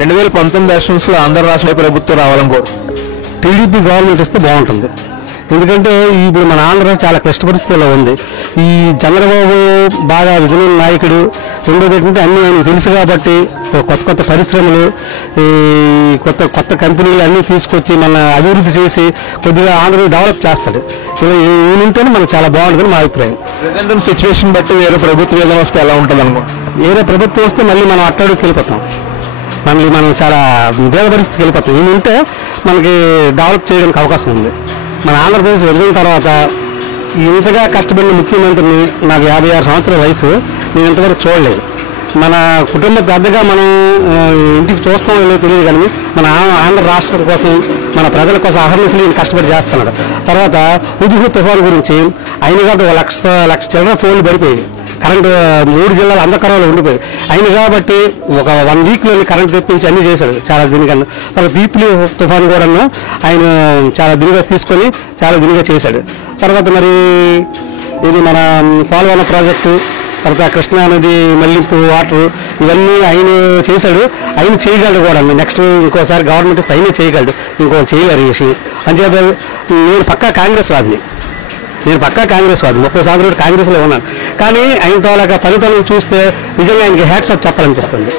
రెండు వేల పంతొమ్మిది ఎలక్షన్స్లో ఆంధ్ర రాష్ట్ర ప్రభుత్వం రావాలని కోరు. టీడీపీ గవర్నమెంట్ వస్తే బాగుంటుంది. ఎందుకంటే ఇప్పుడు మన ఆంధ్ర చాలా క్లిష్ట పరిస్థితుల్లో ఉంది. ఈ చంద్రబాబు బాగా విజయమైన నాయకుడు. రెండోది ఏంటంటే అన్ని ఆయనకు తెలుసు కాబట్టి కొత్త కొత్త పరిశ్రమలు ఈ కొత్త కొత్త కంపెనీలు అన్నీ తీసుకొచ్చి మన అభివృద్ధి చేసి కొద్దిగా ఆంధ్రని డెవలప్ చేస్తాడు. ఉంటేనే మనకు చాలా బాగుంటుందని మా అభిప్రాయం. ప్రజెంట్ సిచ్యువేషన్ బట్టి వేరే ప్రభుత్వ ఏదైనా వస్తే ఎలా ఉంటుంది అనుకో ఏదో ప్రభుత్వం వస్తే మళ్ళీ మనం అట్టడుగుకి వెళ్ళిపోతాం. మనల్ని మనం చాలా భేద పరిస్థితికి వెళ్ళిపోతాం. ఈయన ఉంటే మనకి డెవలప్ చేయడానికి అవకాశం ఉంది. మన ఆంధ్రప్రదేశ్ విభజన తర్వాత ఇంతగా కష్టపడిన ముఖ్యమంత్రిని నాకు యాభై ఆరు సంవత్సరాల వయసు నేను ఇంతవరకు చూడలేదు. మన కుటుంబ పెద్దగా మనం ఇంటికి చూస్తామో లేదో తెలియదు కానీ మన ఆంధ్ర రాష్ట్రం కోసం మన ప్రజల కోసం అహర్నిశలు ఈయన కష్టపడి చేస్తున్నాడు. తర్వాత హుదుహు తుఫాన్ గురించి అయిన కాబట్టి ఒక లక్ష లక్ష చిల్లర ఫోన్లు పడిపోయాయి. కరెంటు మూడు జిల్లాలు అంధకరంలో ఉండిపోయాయి. ఆయన కాబట్టి ఒక వన్ వీక్లో కరెంట్ తెప్పించి అన్ని చేశాడు చాలా దీనికన్నా. తర్వాత దీప్లి తుఫాన్ కూడా ఆయన చాలా దిగుగా తీసుకొని చాలా దిగుగా చేశాడు. తర్వాత మరి ఇది మన పోలవరం ప్రాజెక్టు తర్వాత కృష్ణా నది మల్లింపు వాటర్ ఇవన్నీ ఆయన చేశాడు. ఆయన చేయగలడు కూడా. నెక్స్ట్ ఇంకోసారి గవర్నమెంట్ ఇస్తే ఆయనే చేయగలడు. ఇంకో చేయలేరు ఈ విషయం. అంచేత నేను పక్కా కాంగ్రెస్ వాదిని నేను పక్కా కాంగ్రెస్ వాది ముప్పై సంవత్సరాలు కాంగ్రెస్లో ఉన్నాను. కానీ ఆయన తాలూకా ఫలితాలను చూస్తే నిజంగా ఆయనకి హ్యాట్స్ ఆఫ్ చెప్పాలనిపిస్తుంది.